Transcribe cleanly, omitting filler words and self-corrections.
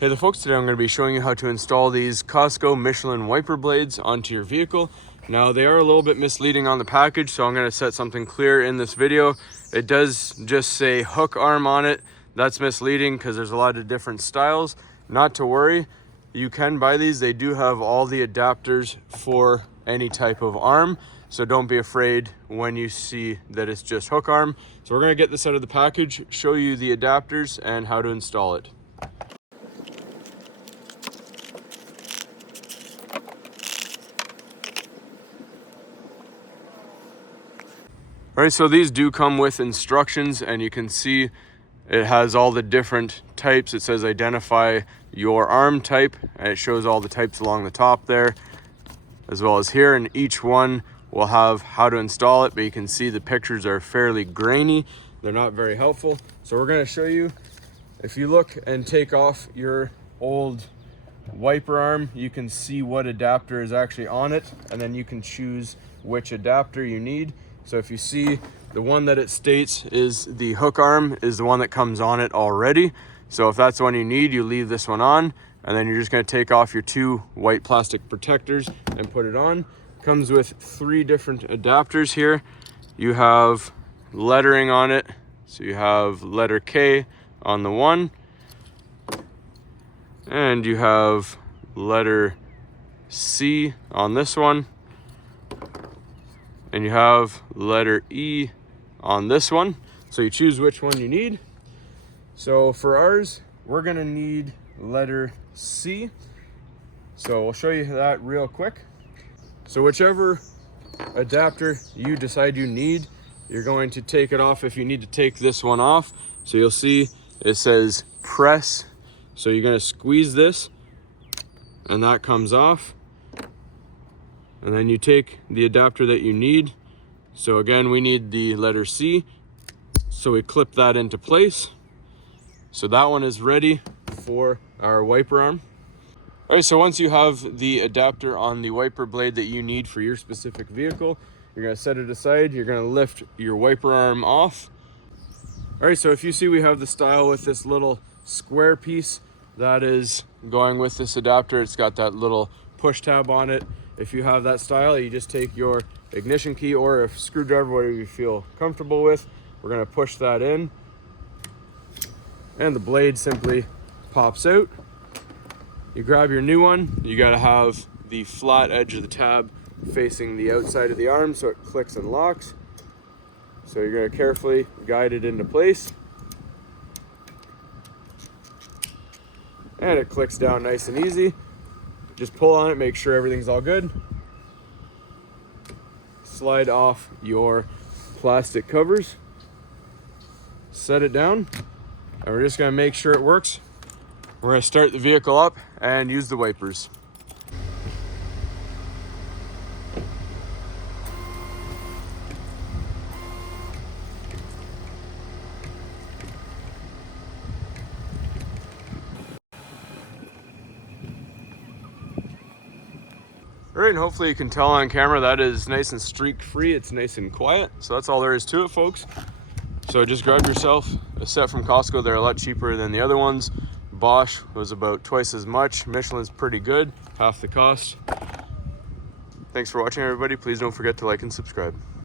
Hey there folks, today I'm going to be showing you how to install these Costco Michelin wiper blades onto your vehicle. Now they are a little bit misleading on the package, so I'm going to set something clear in this video. It does just say hook arm on it. That's misleading because there's a lot of different styles. Not to worry, you can buy these. They do have all the adapters for any type of arm, so don't be afraid when you see that it's just hook arm. So we're going to get this out of the package, show you the adapters and how to install it. All right, so these do come with instructions, and you can see it has all the different types. It says identify your arm type, and it shows all the types along the top there, as well as here, and each one will have how to install it, but you can see the pictures are fairly grainy. They're not very helpful. So we're gonna show you, if you look and take off your old wiper arm, you can see what adapter is actually on it, and then you can choose which adapter you need. So if you see the one that it states is the hook arm is the one that comes on it already. So if that's the one you need, you leave this one on, and then you're just going to take off your two white plastic protectors and put it on. Comes with 3 different adapters here. You have lettering on it. So you have letter K on the one, and you have letter C on this one. And you have letter E on this one. So you choose which one you need. So for ours, we're gonna need letter C. So we'll show you that real quick. So whichever adapter you decide you need, you're going to take it off if you need to take this one off. So you'll see it says press. So you're gonna squeeze this and that comes off. And then you take the adapter that you need. So again, we need the letter C. So we clip that into place. So that one is ready for our wiper arm. All right, so once you have the adapter on the wiper blade that you need for your specific vehicle, you're gonna set it aside. You're gonna lift your wiper arm off. All right, so if you see we have the style with this little square piece that is going with this adapter, it's got that little push tab on it. If you have that style, you just take your ignition key or a screwdriver, whatever you feel comfortable with. We're gonna push that in, and the blade simply pops out. You grab your new one. You gotta have the flat edge of the tab facing the outside of the arm so it clicks and locks. So you're gonna carefully guide it into place. And it clicks down nice and easy. Just pull on it, make sure everything's all good. Slide off your plastic covers. Set it down, and we're just gonna make sure it works. We're gonna start the vehicle up and use the wipers. All right, and hopefully you can tell on camera that is nice and streak free. It's nice and quiet. So that's all there is to it, folks. So just grab yourself a set from Costco. They're a lot cheaper than the other ones. Bosch was about twice as much. Michelin's pretty good, half the cost. Thanks for watching, everybody. Please don't forget to like and subscribe.